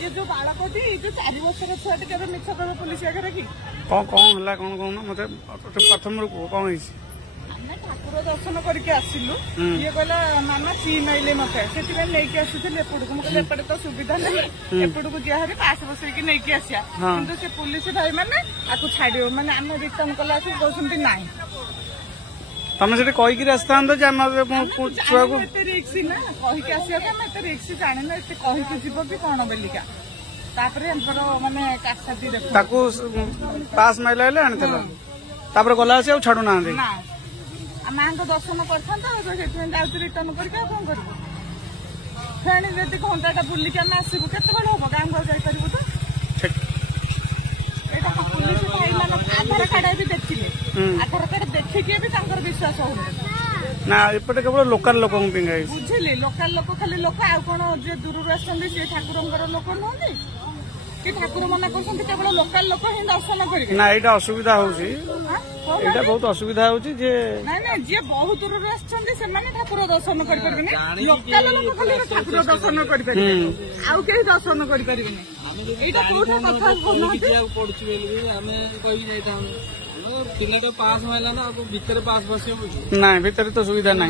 ये जो बालकटी जो 4 वर्षर छुआटी के मिछ कह पुलिस आगे कि कौन कौन कौन मत प्रथम कौन है ठाकुर दर्शन करके आसिलु ये कहला मामा ची नाइले मते से नहीं आसीले एपटू मुझे एपटे तो सुविधा नहीं एपटू जहाँ पास बसैकी नहीं आसिया किंतु से पुलिस भाई मैंने आपको छाड़ माने आम रिटर्न कला कहते ना तुम से कहीकि आसता छुआ को रिक्स ना कहीकि आसा रिक्स जाने ना कहीकि जीव कि कौन बोलिका माने पास माइल आनी गला छाड़ू ना माँ को दर्शन कर रिटर्न करके कौन कर घंटा बुलिक आम आसबू केत हम गाँव को जापर तो पुलिस भाई मान आधार कार्ड भी देखिए आधार कार्ड देखिए भी विश्वास हो ना एपटे केवल लोकल लोक बुझे लोकल लोक खाली लोक आउ कौन जे दूर आसते सी ठाकुर लोक नुहति कि ठाकुर मना कर केवल लोकल लोक ही दर्शन करेंगे ना यहाँ असुविधा होटा बहुत असुविधा होची जे बहुत दूर आसने ठाकुर दर्शन करें लोकल लोक खाली ठाकुर दर्शन करें आउ कहीं दर्शन करें एटा कोठा कथा पिला पास माइला ना भितर पास बस ना भितर तो सुविधा ना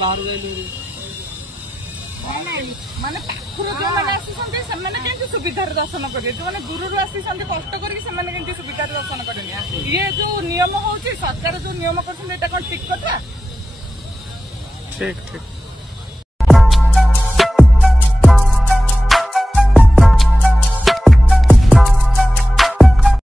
बाहर जाइलु माने ठाकुर जो मैंने सुविधा दर्शन करेंगे जो मैंने दूर आसी कष्ट करके सुविधा दर्शन करेंगे ये जो नियम हूँ सरकार जो नियम कर ठीक कथा ठीक ठीक।